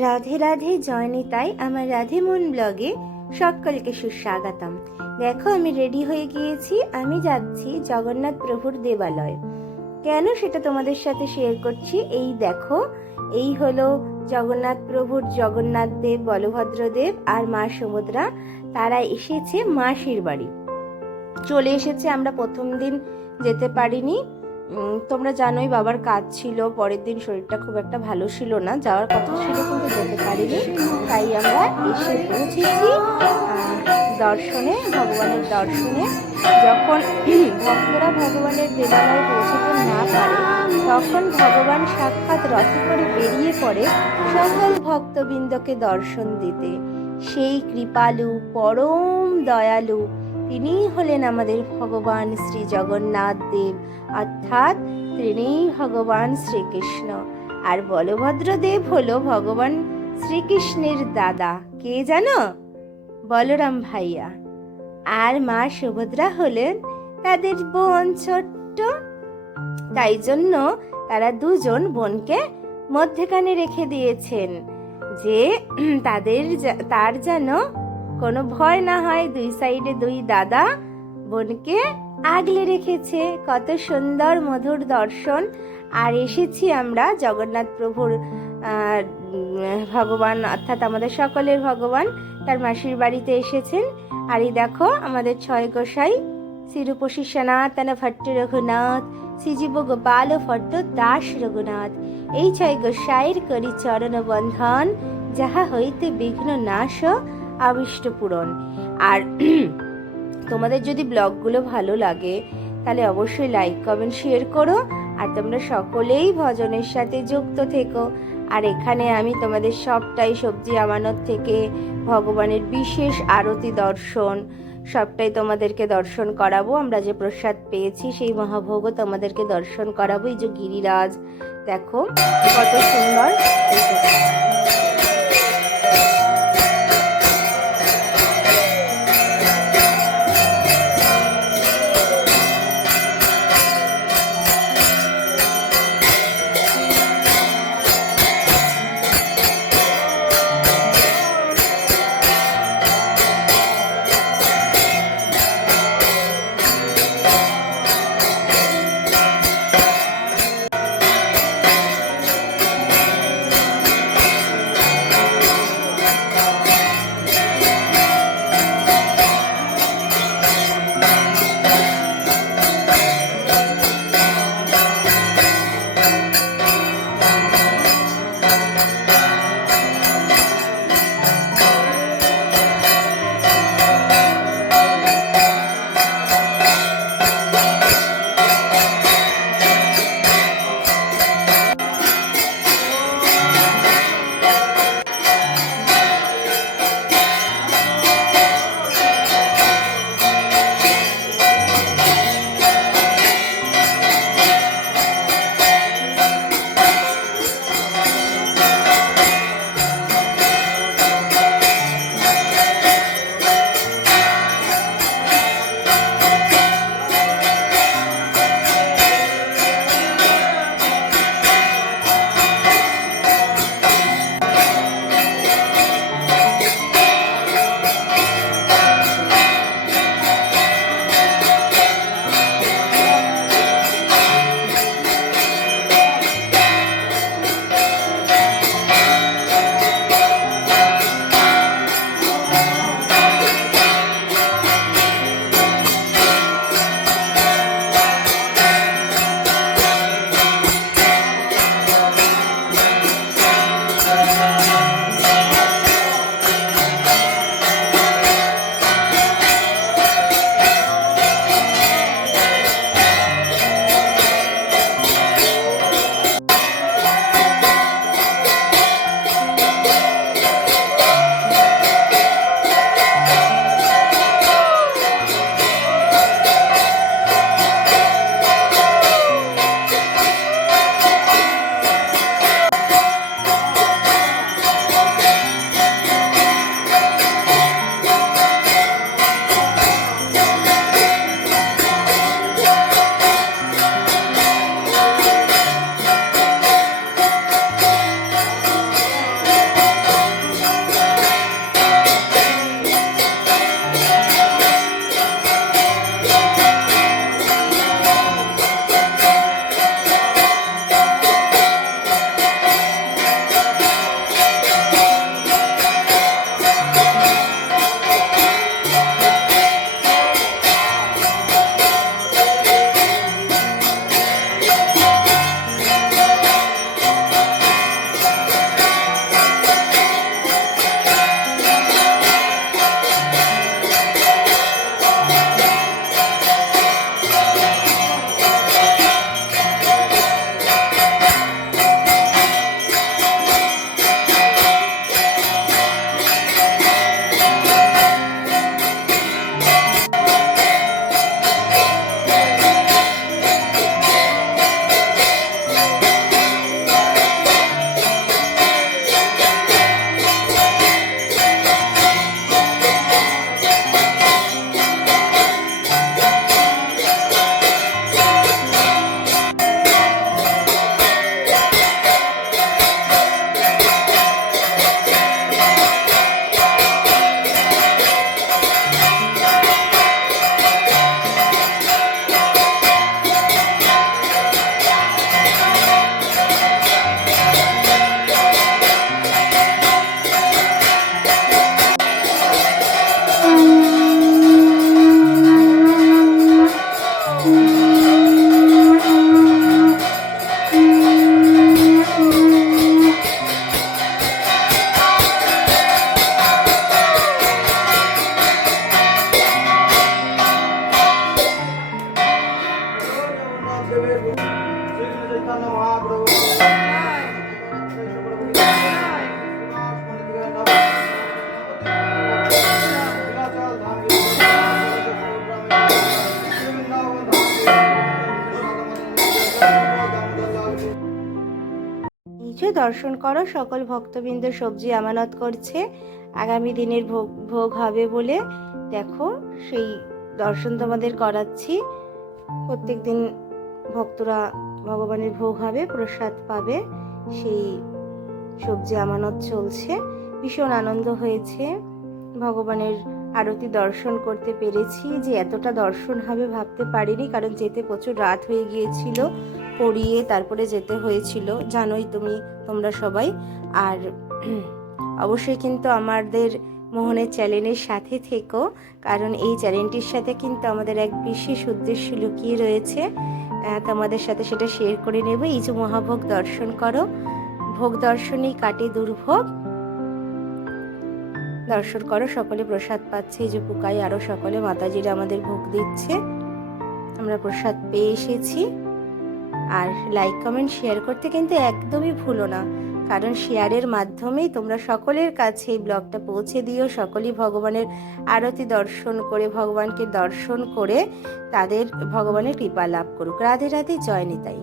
রাধে রাধে জয়নিতাই আমার রাধে মন ব্লগে সকলকে সুস্বাগতম। দেখো আমি রেডি হয়ে গিয়েছি, আমি যাচ্ছি জগন্নাথ প্রভুর দেবালয়। কেন সেটা তোমাদের সাথে শেয়ার করছি? এই দেখো, এই হলো জগন্নাথ প্রভুর জগন্নাথ দেব, বলভদ্র দেব আর মা সুভদ্রা। তারা এসেছে মাসির বাড়ি। চলে এসেছে, আমরা প্রথম দিন যেতে পারিনি। তোমরা জানোই বাবার কাজ ছিল, পরের দিন শরীরটা খুব একটা ভালো ছিল না, যাওয়ার কথা ছিল কিন্তু যেতে পারিনি। তাই আমরা এসে পৌঁছেছি দর্শনে, ভগবানের দর্শনে। যখন ভক্তরা ভগবানের দেবালয়ে পৌঁছতে না পারে, তখন ভগবান সাক্ষাৎ রথে করে বেরিয়ে পড়ে সকল ভক্তবৃন্দকে দর্শন দিতে। সেই কৃপালু, পরম দয়ালু তিনিই হলেন আমাদের ভগবান শ্রী জগন্নাথ দেব, অর্থাৎ তিনিই ভগবান শ্রীকৃষ্ণ। আর বলভদ্র দেব হলো ভগবান শ্রীকৃষ্ণের দাদা। কে জানো? বলরাম ভাইয়া। আর মা সুভদ্রা হলেন তাদের বোন ছোট্ট। তাই জন্য তারা দুজন বোনকে মধ্যখানে রেখে দিয়েছেন যে তাদের তার যেন কোনো ভয় না হয়, দুই সাইডে দুই দাদা বোনকে আগলে রেখেছে। কত সুন্দর মধুর দর্শন। আর এসেছি আমরা জগন্নাথ প্রভুর ভগবান, অর্থাৎ আমাদের সকলের ভগবান, তার মাসির বাড়িতে এসেছেন। আর এই দেখো আমাদের ছয় গোসাই, শ্রীরূপসী সনাতন ভট্ট রঘুনাথ, শ্রীজীব গোপাল ভট্ট দাস রঘুনাথ। এই ছয় গোসাইয়ের করি চরণ বন্ধন, যাহা হইতে বিঘ্ন নাশ আবিষ্ট পূরণ আর তোমাদের যদি ব্লগগুলো ভালো লাগে, তাহলে অবশ্যই লাইক কমেন্ট শেয়ার করো। আর তোমরা সকলেই ভজনের সাথে যুক্ত থেকো। আর এখানে আমি তোমাদের সবটাই, সবজি আমানত থেকে ভগবানের বিশেষ আরতি দর্শন, সবটাই তোমাদেরকে দর্শন করাবো। আমরা যে প্রসাদ পেয়েছি, সেই মহাভোগও তোমাদেরকে দর্শন করাবো। এই যে গিরিরাজ, দেখো কত সুন্দর। যে দর্শন করো। সকল ভক্তবৃন্দ সবজি আমানত করছে। আগামী দিনের ভোগ ভোগ হবে বলে দেখো, সেই দর্শন তোমাদের করাচ্ছি। প্রত্যেক দিন ভক্তরা ভগবানের ভোগ হবে, প্রসাদ পাবে, সেই সবজি আমানত চলছে। ভীষণ আনন্দ হয়েছে। ভগবানের আরতি দর্শন করতে পেরেছি। যে এতটা দর্শন হবে ভাবতে পারিনি, কারণ যেতে প্রচুর রাত হয়ে গিয়েছিল। পড়িয়ে তারপরে যেতে হয়েছিল, জানোই তুমি, তোমরা সবাই। আর অবশ্যই কিন্তু আমাদের মোহনের চ্যানেলের সাথে থেকো, কারণ এই চ্যানেলটির সাথে কিন্তু আমাদের এক বিশেষ উদ্দেশ্য লুকিয়ে রয়েছে। তোমাদের সাথে সেটা শেয়ার করে নেব। এই যে মহাভোগ দর্শন করো। ভোগ দর্শনেই কাটে দুর্ভোগ। দর্শন করো, সকলে প্রসাদ পাচ্ছে। যে পুকাই আরও সকলে মাতাজিরা আমাদের ভোগ দিচ্ছে। আমরা প্রসাদ পেয়ে এসেছি। আর লাইক কমেন্ট শেয়ার করতে কিন্তু একদমই ভুলো না। কারণ শেয়ারের মাধ্যমেই তোমরা সকলের কাছে এই ব্লগটা পৌঁছে দিও, সকলেই ভগবানের আরতি দর্শন করে, ভগবানকে দর্শন করে তাদের ভগবানের কৃপা লাভ করুক। রাধে রাধে, জয় নিতাই।